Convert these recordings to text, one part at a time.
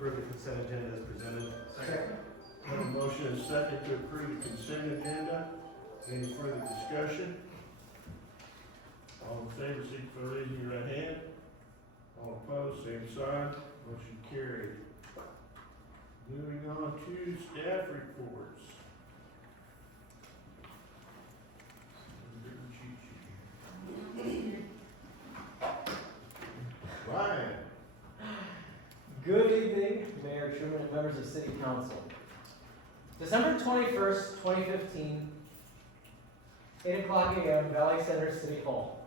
approve the consent agenda as presented. Second. Have a motion and a second to approve the consent agenda. Any further discussion? All in favor, signify by raising your right hand. All opposed, same sign. Motion carried. Moving on to staff reports. Ryan. Good evening, Mayor Truman and members of City Council. December 21st, 2015, 8 o'clock a.m., Valley Center City Hall.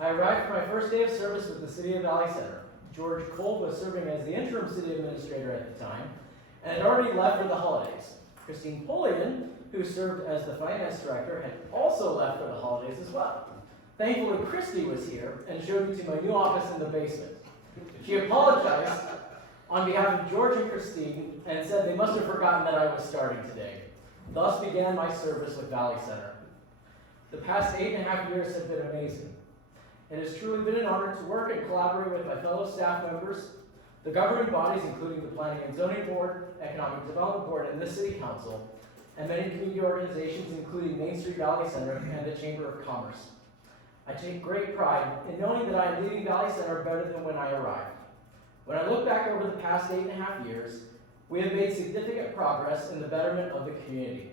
I arrived for my first day of service with the City of Valley Center. George Kolb was serving as the interim city administrator at the time and had already left for the holidays. Christine Polian, who served as the finance director, had also left for the holidays as well. Thankfully, Christy was here and showed me to my new office in the basement. She apologized on behalf of George and Christine and said they must have forgotten that I was starting today. Thus began my service with Valley Center. The past 8.5 years have been amazing. It has truly been an honor to work and collaborate with my fellow staff members, the governing bodies including the Planning and Zoning Board, Economic Development Board, and the City Council, and many community organizations including Main Street Valley Center and the Chamber of Commerce. I take great pride in knowing that I am leaving Valley Center better than when I arrived. When I look back over the past 8.5 years, we have made significant progress in the betterment of the community.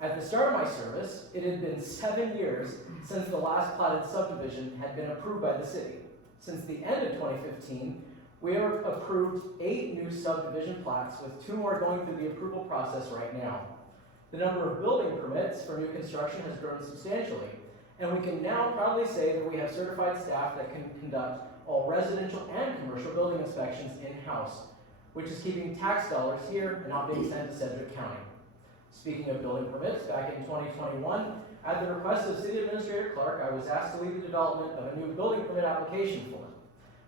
At the start of my service, it had been 7 years since the last platted subdivision had been approved by the city. Since the end of 2015, we have approved 8 new subdivision plats, with 2 more going through the approval process right now. The number of building permits for new construction has grown substantially, and we can now proudly say that we have certified staff that can conduct all residential and commercial building inspections in-house, which is keeping tax dollars here and not being sent to Sedgwick County. Speaking of building permits, back in 2021, at the request of City Administrator Clark, I was asked to lead the development of a new building permit application form.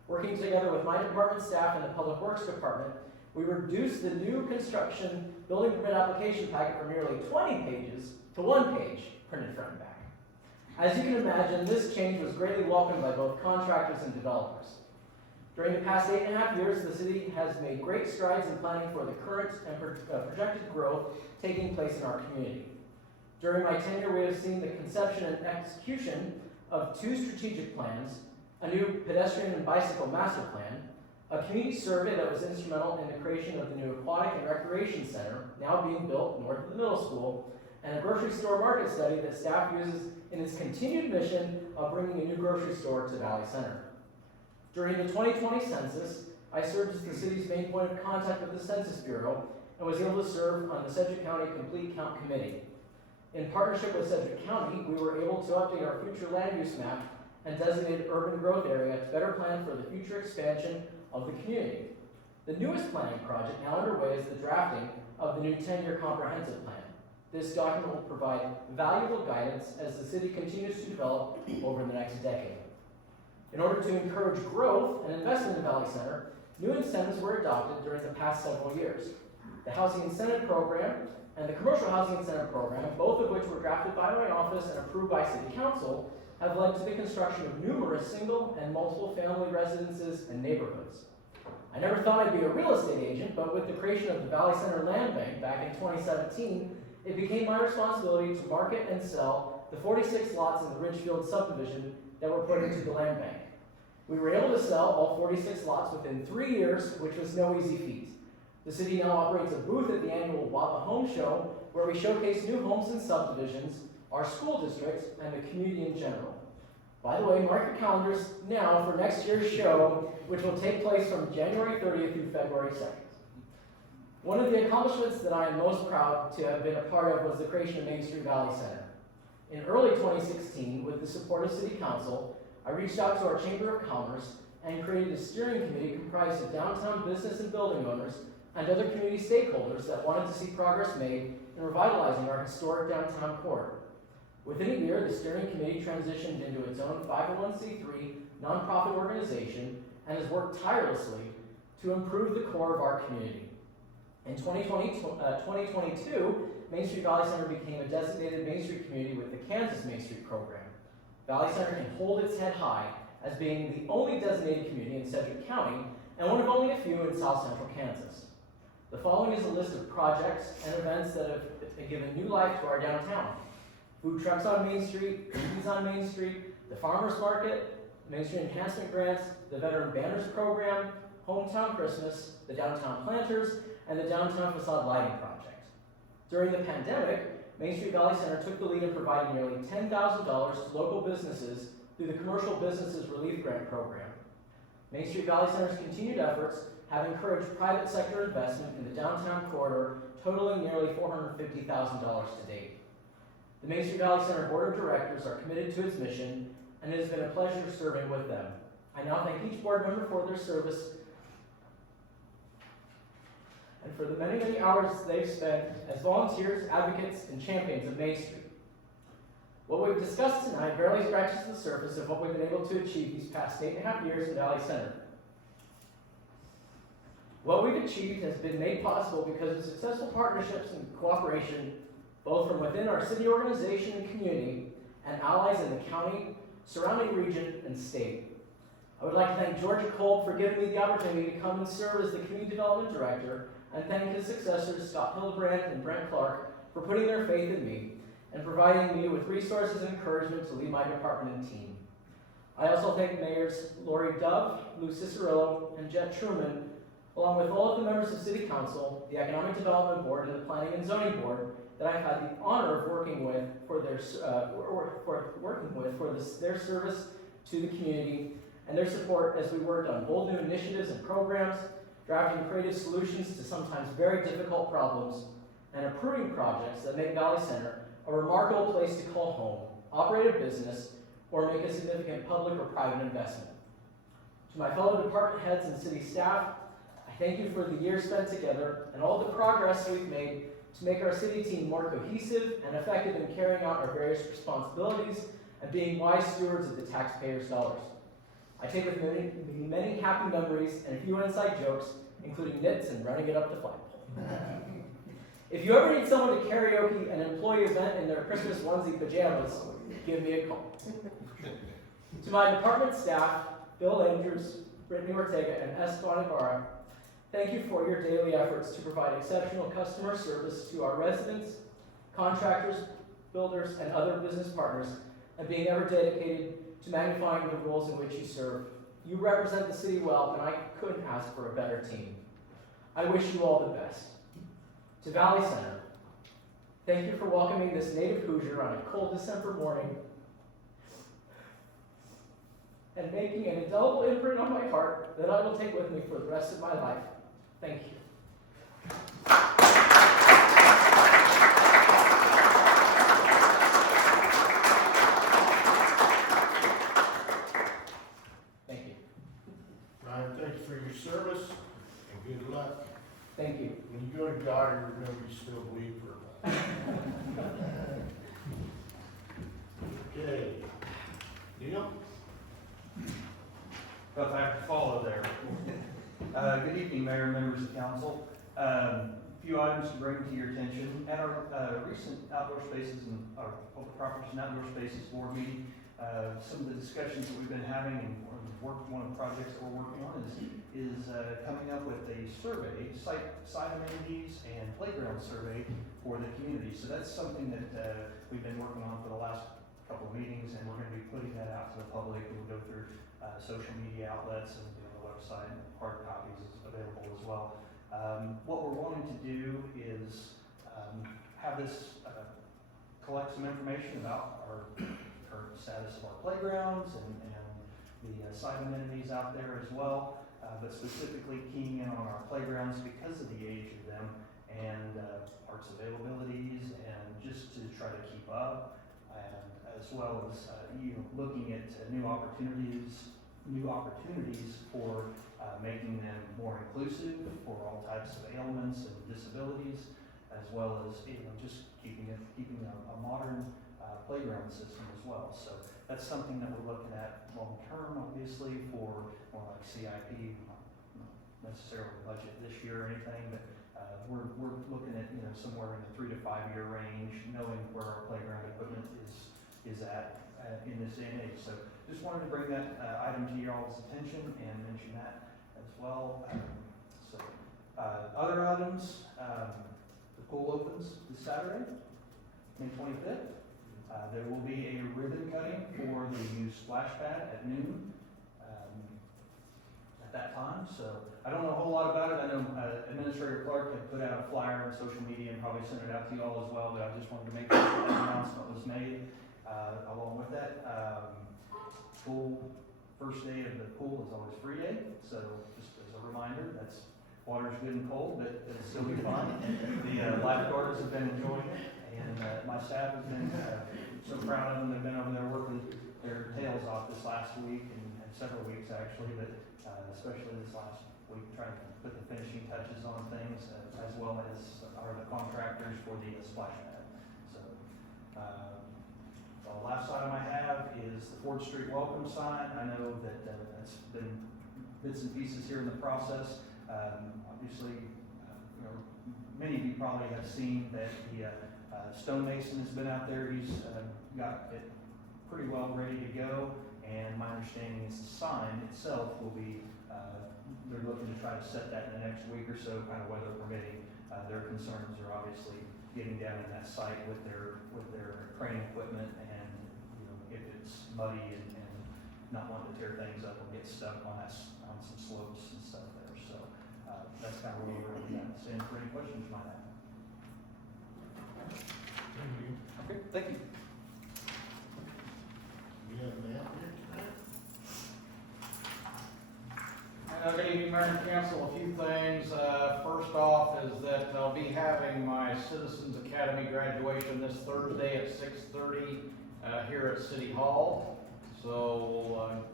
Working together with my department staff and the Public Works Department, we reduced the new construction building permit application packet from nearly 20 pages to 1 page, printed front and back. As you can imagine, this change was greatly welcomed by both contractors and developers. During the past 8.5 years, the city has made great strides in planning for the current and projected growth taking place in our community. During my tenure, we have seen the conception and execution of 2 strategic plans, a new pedestrian and bicycle master plan, a community survey that was instrumental in the creation of the new aquatic and recreation center, now being built north of the middle school, and a grocery store market study that staff uses in its continued mission of bringing a new grocery store to Valley Center. During the 2020 census, I served as the city's main point of contact with the Census Bureau and was able to serve on the Sedgwick County Complete Count Committee. In partnership with Sedgwick County, we were able to update our future land use map and designated urban growth area to better plan for the future expansion of the community. The newest planning project now underway is the drafting of the new 10-year comprehensive plan. This document will provide valuable guidance as the city continues to develop over the next decade. In order to encourage growth and investment in Valley Center, new incentives were adopted during the past several years. The Housing Incentive Program and the Commercial Housing Incentive Program, both of which were drafted by my office and approved by City Council, have led to the construction of numerous single and multiple family residences and neighborhoods. I never thought I'd be a real estate agent, but with the creation of the Valley Center Land Bank back in 2017, it became my responsibility to market and sell the 46 lots in the Ridgefield subdivision that were put into the land bank. We were able to sell all 46 lots within 3 years, which was no easy feat. The city now operates a booth at the annual WAPA Home Show, where we showcase new homes and subdivisions, our school districts, and the community in general. By the way, mark your calendars now for next year's show, which will take place from January 30th through February 2nd. One of the accomplishments that I am most proud to have been a part of was the creation of Main Street Valley Center. In early 2016, with the support of City Council, I reached out to our Chamber of Commerce and created a steering committee comprised of downtown business and building owners and other community stakeholders that wanted to see progress made in revitalizing our historic downtown core. Within a year, the steering committee transitioned into its own 501c3 nonprofit organization and has worked tirelessly to improve the core of our community. In 2022, Main Street Valley Center became a designated Main Street community with the Kansas Main Street program. Valley Center can hold its head high as being the only designated community in Sedgwick County and one of only a few in South Central Kansas. The following is a list of projects and events that have given new life to our downtown. Food trucks on Main Street, movies on Main Street, the Farmers Market, Main Street Enhancement Grants, the Veteran Banners Program, Hometown Christmas, the Downtown Planters, and the Downtown Facade Lighting Project. During the pandemic, Main Street Valley Center took the lead in providing nearly $10,000 to local businesses through the Commercial Businesses Relief Grant Program. Main Street Valley Center's continued efforts have encouraged private sector investment in the downtown corridor, totaling nearly $450,000 to date. The Main Street Valley Center Board of Directors are committed to its mission, and it has been a pleasure serving with them. I now thank each board member for their service and for the many, many hours they've spent as volunteers, advocates, and champions of Main Street. What we've discussed tonight barely scratches the surface of what we've been able to achieve these past 8.5 years in Valley Center. What we've achieved has been made possible because of successful partnerships and cooperation, both from within our city organization and community, and allies in the county, surrounding region, and state. I would like to thank Georgia Kolb for giving me the opportunity to come and serve as the Community Development Director, and thank his successors, Scott Hildebrandt and Brent Clark, for putting their faith in me and providing me with resources and encouragement to lead my department and team. I also thank Mayors Lori Dove, Lou Cicerillo, and Jet Truman, along with all of the members of City Council, the Economic Development Board, and the Planning and Zoning Board that I've had the honor of working with for their their service to the community and their support as we worked on bold new initiatives and programs, drafting creative solutions to sometimes very difficult problems, and approving projects that make Valley Center a remarkable place to call home, operate a business, or make a significant public or private investment. To my fellow department heads and city staff, I thank you for the years spent together and all the progress we've made to make our city team more cohesive and effective in carrying out our various responsibilities and being wise stewards of the taxpayers' dollars. I take with me many happy memories and a few inside jokes, including nits and running it up the flagpole. If you ever need someone to karaoke an employee event in their Christmas onesie pajamas, give me a call. To my department staff, Bill Andrews, Brittany Ortega, and Esteban Ibarra, thank you for your daily efforts to provide exceptional customer service to our residents, contractors, builders, and other business partners, and being ever dedicated to magnifying the roles in which you serve. You represent the city well, and I couldn't ask for a better team. I wish you all the best. To Valley Center, thank you for welcoming this native Hoosier on a cold December morning and making an indelible imprint on my heart that I will take with me for the rest of my life. Thank you. Thank you. Ryan, thank you for your service and good luck. Thank you. When you go to God, remember you still bleed for a while. Okay. Neil? But I have to follow there. Good evening, Mayor and members of council. A few items to bring to your attention. At our recent outdoor spaces and our public properties and outdoor spaces board meeting, some of the discussions that we've been having and one of the projects that we're working on is coming up with a survey, site amenities and playground survey for the community. So that's something that we've been working on for the last couple of meetings, and we're going to be putting that out to the public. We'll go through social media outlets and the website, and hard copies is available as well. What we're wanting to do is have this collect some information about our current status of our playgrounds and the site amenities out there as well, but specifically keying in on our playgrounds because of the age of them and parts availabilities, and just to try to keep up, and as well as looking at new opportunities for making them more inclusive for all types of ailments and disabilities, as well as just keeping a modern playground system as well. So that's something that we're looking at long term, obviously, for more like CIP, not necessarily budget this year or anything, but we're looking at somewhere in the 3 to 5 year range, knowing where our playground equipment is at in this day and age. So just wanted to bring that item to your all's attention and mention that as as well. So, other items, the pool opens this Saturday, May 25th. There will be a ribbon cutting for the new splash pad at noon at that time. So I don't know a whole lot about it. I know Administrator Clark had put out a flyer on social media and probably sent it out to you all as well, but I just wanted to make sure that announcement was made along with that. Pool, first day of the pool is always free day, so just as a reminder, that's water's good and cold, but it'll still be fun. The lifeguards have been enjoying it, and my staff has been so proud of them. They've been over there working their tails off this last week and several weeks actually, but especially this last week, trying to put the finishing touches on things, as well as are the contractors for the splash pad. So, the last item I have is the Ford Street welcome sign. I know that it's been bits and pieces here in the process. Obviously, many of you probably have seen that the stonemason has been out there. He's got it pretty well ready to go, and my understanding is the sign itself will be, they're looking to try to set that in the next week or so, kind of weather permitting. Their concerns are obviously getting down in that site with their crane equipment, and if it's muddy and not wanting to tear things up or get stuck on some slopes and stuff there. So that's kind of where we're at. And for any questions you might have. Thank you. Okay, thank you. You have an app here tonight? Good evening, Mayor and Council. A few things. First off is that I'll be having my Citizens Academy graduation this Thursday at 6:30 here at City Hall. So we'll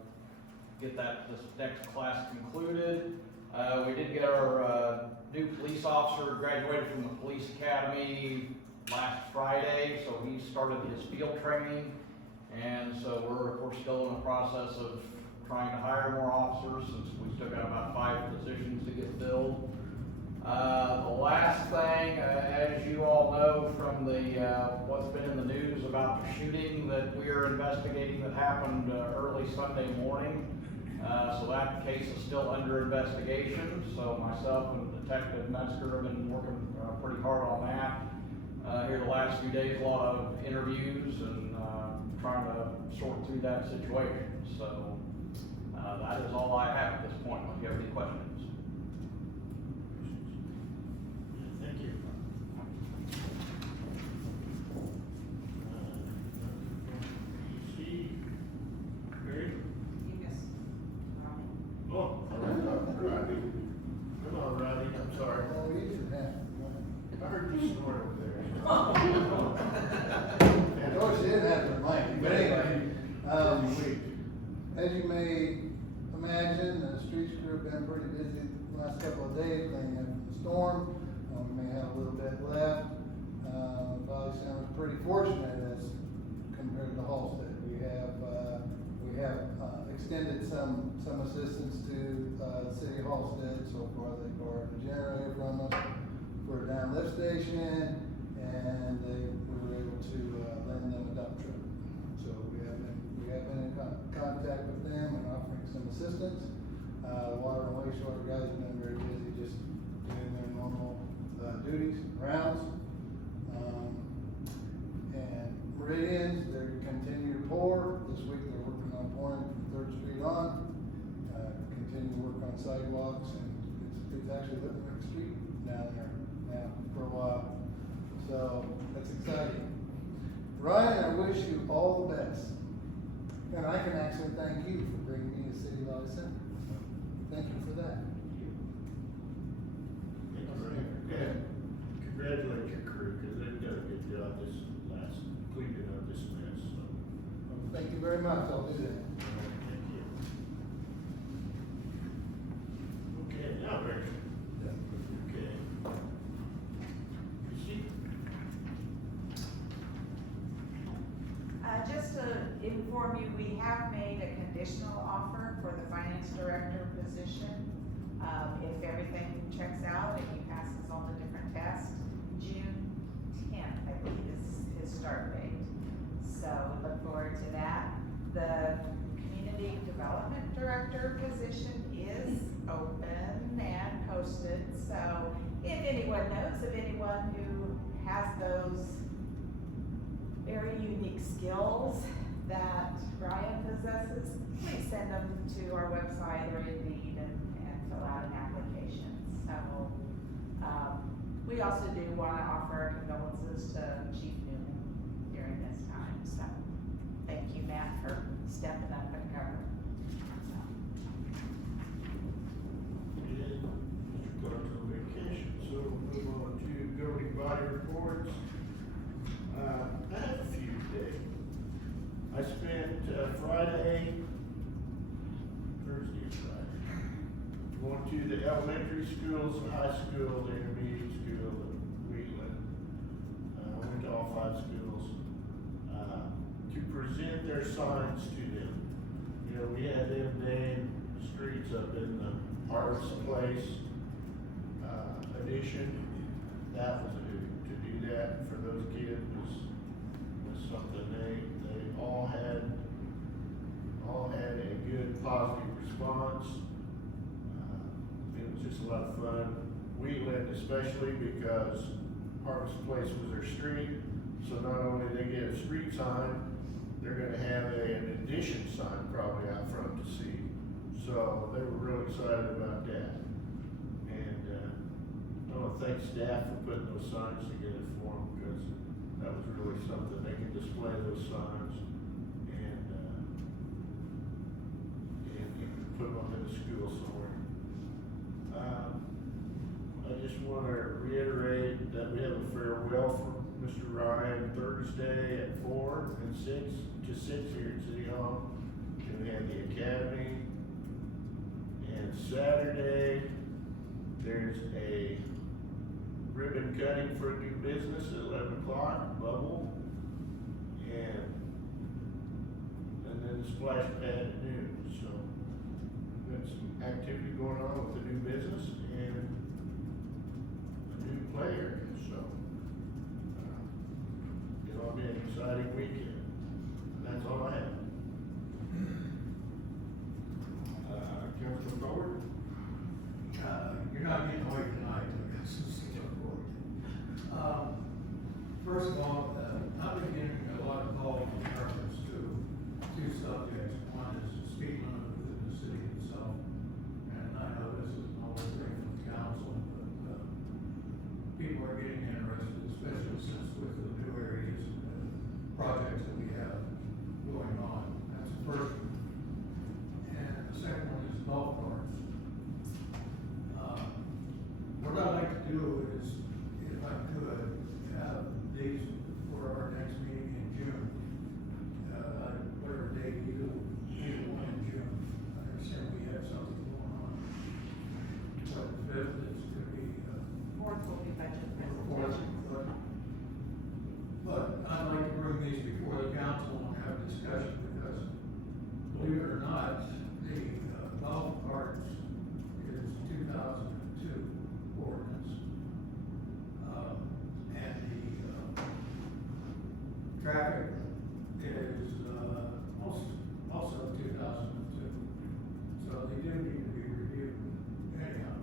get this next class concluded. We did get our new police officer graduated from the police academy last Friday, so he started his field training. And so we're still in the process of trying to hire more officers, since we still got about 5 positions to get filled. The last thing, as you all know from the what's been in the news about the shooting that we are investigating that happened early Sunday morning. So that case is still under investigation. So myself and Detective Metzger have been working pretty hard on that. Here the last few days, a lot of interviews and trying to sort through that situation. So that is all I have at this point. If you have any questions. Thank you. Gary? Oh, Rodney. Come on, Rodney, I'm sorry. Oh, you do that. I heard you snort over there. I told you didn't have the mic, but anyway, as you may imagine, the streets crew have been pretty busy the last couple of days cleaning up from the storm. We may have a little bit left. Valley Center is pretty fortunate as compared to Halsted. We have extended some assistance to the city of Halsted. So far, they borrowed a generator from us for a down lift station, and we were able to lend them a dump truck. So we have been in contact with them and offering some assistance. The water and wastewater guys have been very busy just doing their normal duties, rounds. And Meridians, they're continue to pour. This week they're working on pouring from 3rd Street on. Continue to work on sidewalks, and it's actually looking like a street down there now for a while. So that's exciting. Ryan, I wish you all the best. And I can actually thank you for bringing me to City Valley Center. Thank you for that. Yeah. Congratulate your crew, because they've done a good job cleaning up this mess, so. Thank you very much. I'll do that. Thank you. Okay, now, Rick. Okay. Proceed. Just to inform you, we have made a conditional offer for the finance director position. If everything checks out and he passes all the different tests, June 10th, I believe, is his start date. So we look forward to that. The community development director position is open. posted, so if anyone knows of anyone who has those very unique skills that Ryan possesses, please send them to our website or Indeed and fill out an application. So, we also do wanna offer our condolences to Chief Newman during this time, so thank you, Matt, for stepping up and covering. And Mr. Clark's on vacation, so we'll move on to governing body reports. I have a few today. I spent Thursday and Friday, going to the elementary schools, the high school, the intermediate school, in Wheatland. I went to all 5 schools, to present their signs to them. You know, we had them name the streets up in the Harvest Place, addition. That was to do that for those kids was something they all had a good positive response. It was just a lot of fun. Wheatland especially because Harvest Place was their street, so not only they get a street sign, they're gonna have an addition sign probably out front to see. So they were real excited about that. And, I want to thank staff for putting those signs together for them, because that was really something. They can display those signs and you can put them up in the school somewhere. I just want to reiterate that we have a farewell for Mr. Ryan Thursday at 4 and 6 to 6 here at City Hall. And we have the academy. And Saturday, there's a ribbon cutting for a new business at 11 o'clock, Bubble. And then the splash pad at noon. So, we've got some activity going on with the new business and a new player. So, it'll be an exciting weekend. And that's all I have. Councilman Forward? You're not getting away tonight, I guess, is the report. First of all, I've been getting a lot of calls in reference to 2 subjects. One is the speed limit within the city itself, and I know this is an old thing with the council, but people are getting interested, especially since with the new areas and projects that we have going on. That's the first one. And the second one is golf carts. What I'd like to do is, if I could, have these for our next meeting in June. Whatever date, either one in June. I understand we have something going on. But the 5th is gonna be, 4th will be budget fourth. presentation. But I'd like to bring these before the council and have a discussion, because believe it or not, the golf carts is 2002 ordinance. And the traffic is also 2002. So they do need to be reviewed anyhow.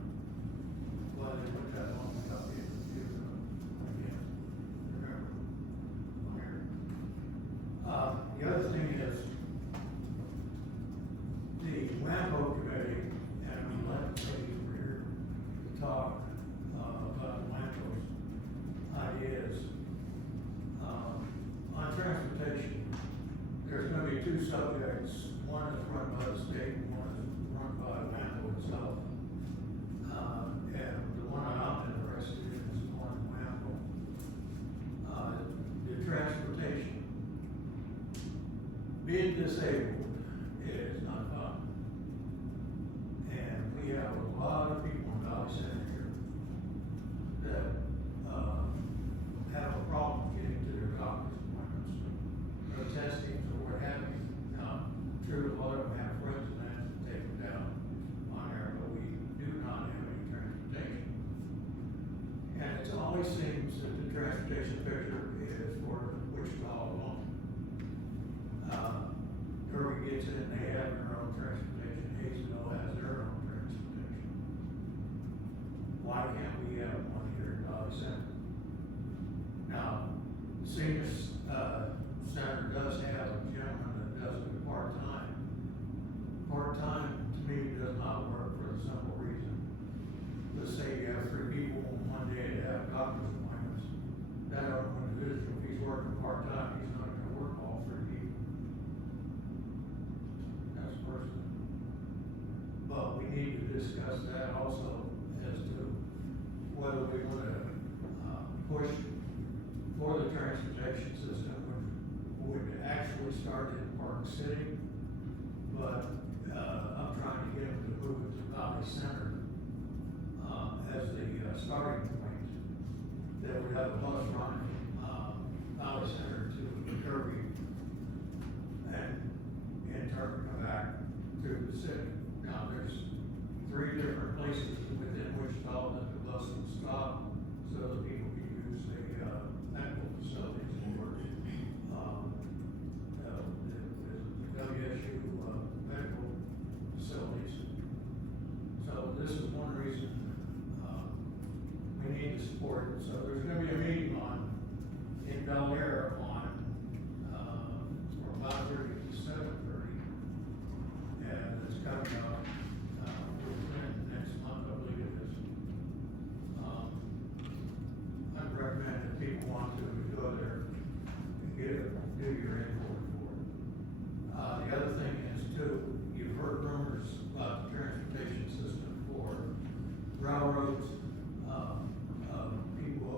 Well, they put that on without being reviewed again. Remember? The other thing is the WAMPO committee, and we let the ladies over here to talk about the WAMPO's ideas. On transportation, there's gonna be 2 subjects. One is run by the state, and one is run by WAMPO itself. And the one I'm interested in is the one WAMPO. The transportation. Being disabled is not fun. And we have a lot of people in Valley Center here that, have a problem getting to their doctor's appointments, or testings, or what have you. Now, true, a lot of them have friends and that to take them down on there, but we do not have any transportation. And it always seems that the transportation picture is for Wichita alone. Irving gets in, they have their own transportation, Hazelville has their own transportation. why can't we have one here in Dolly Center? Now, senior, center does have a gentleman that does it part-time. Part-time, to me, does not work for the simple reason. Let's say you have 3 people on one day that have doctor's appointments. That individual, if he's working part-time, he's not gonna work all 3 people. That's personal. But we need to discuss that also as to whether we wanna, push for the transportation system, which would actually start in Park City. But, I'm trying to get them to move it to Valley Center, as the, starting point. That would have a bus run from, Valley Center to Kirby, and turn back through the city. Now, there's 3 different places within Wichita that the bus would stop, so that people can use the, medical facilities for, the WSU, medical facilities. So this is one reason, we need to support it. So there's gonna be a meeting in Bel Air from 5:30 to 7:30. And it's coming up, within next month, I believe it is. I'd recommend that people want to go there and do your input for it. The other thing is too, you've heard rumors about the transportation system for railroads, people,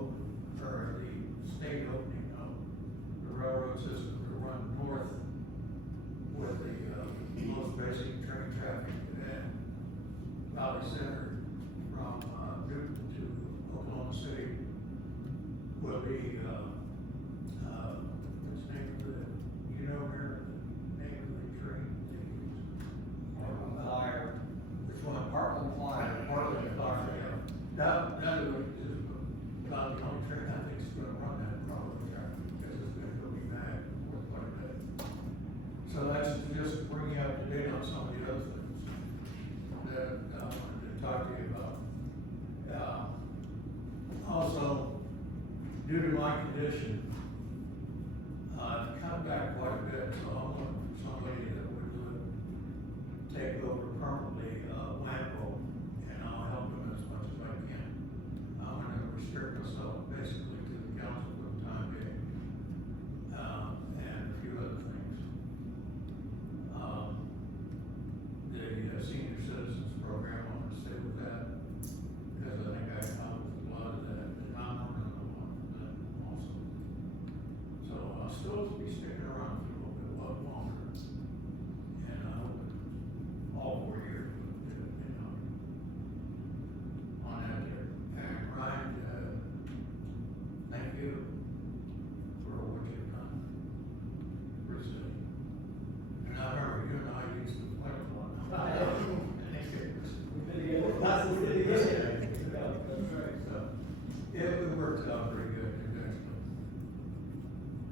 or the state opening of the railroad system to run north with the most basic train traffic at Valley Center from Newton to Oklahoma City will be, what's the name of the, you know, Mayor, the name of the train they use? Parkland Flyer. Which one? Parkland Flyer. Parkland Flyer, yeah. That is about the only train I think is gonna run that probably, because it's gonna be mad for quite a bit. So that's just to bring you up to date on some of the other things that I wanted to talk to you about. Also, due to my condition, I've cut back quite a bit, so I want somebody that would take over permanently, Lampo, and I'll help them as much as I can. I'm gonna restrict myself basically to the council for the time being, and a few other things. The senior citizens program, I'm gonna stay with that, because I think I accomplished a lot of that, and I'm working on one for that also. So I'll still be sticking around for a little bit longer, and I hope all 4 years, on that there. And Ryan, thank you for what you've done for the city. And I remember you and I used to play a lot. We've been together, not since the beginning. That's right. So, it worked out pretty good, eventually.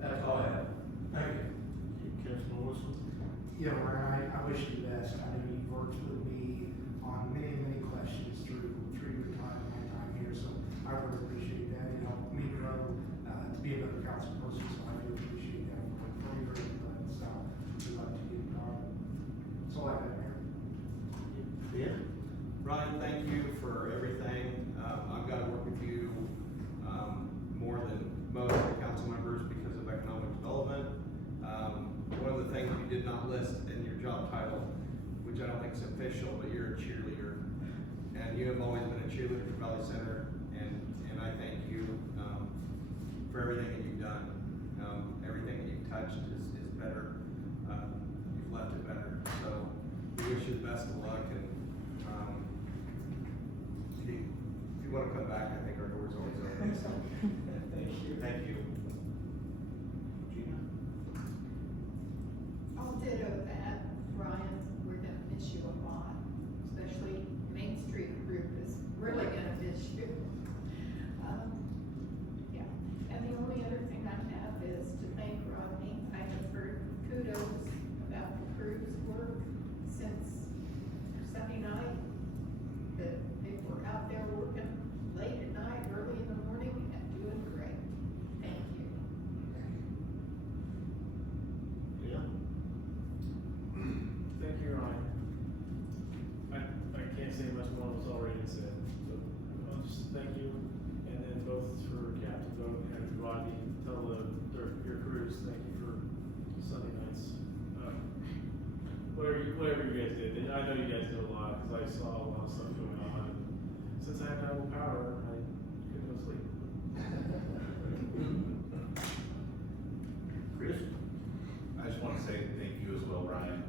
That's all I have. Thank you. Councilman Wilson? Yeah, Ryan, I wish you the best. I know you've worked with me on many, many questions through your time and time here, so I really appreciate that. You helped me grow, to be a better council person, so I do appreciate that from your input. So we'd love to get involved. That's all I have, Mayor. Yeah. Ryan, thank you for everything. I've got to work with you, more than most of the council members because of economic development. One of the things you did not list in your job title, which I don't think is official, but you're a cheerleader. And you have always been a cheerleader for Valley Center, and I thank you, for everything that you've done. Everything that you've touched is better. You've left it better. So we wish you the best of luck, and, if you want to come back, I think our door's always open, so. Thank you. Thank you. Gina? I'll ditto that, Ryan, we're gonna miss you a lot, especially Main Street group is really gonna miss you. Yeah, and the only other thing I have is to thank Rodney. I have heard kudos about the crew's work since Sunday night, that they were out there working Rodney, tell your crews, thank you for Sunday nights. Whatever you guys did, and I know you guys did a lot, cause I saw a lot of stuff going on. Since I have no power, I couldn't go to sleep. Chris? I just wanna say thank you as well, Ryan.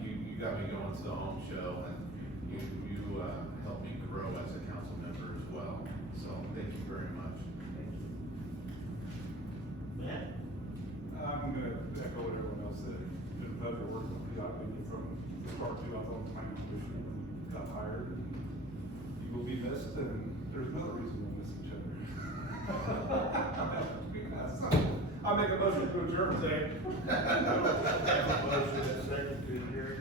You got me going to the home show, and you helped me grow as a council member as well, so thank you very much. Matt? I'm gonna echo what everyone else said. It's been a pleasure working with you. I've been from the start too. I thought my position and got hired. And you will be missed, and there's another reason we'll miss each other. I'll make a motion to adjourn, say. Have a motion and a second to adjourn.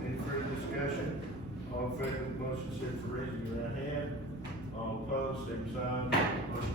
Any further discussion? All in favor of the motion, signify by raising your right hand. All opposed, same sign. Motion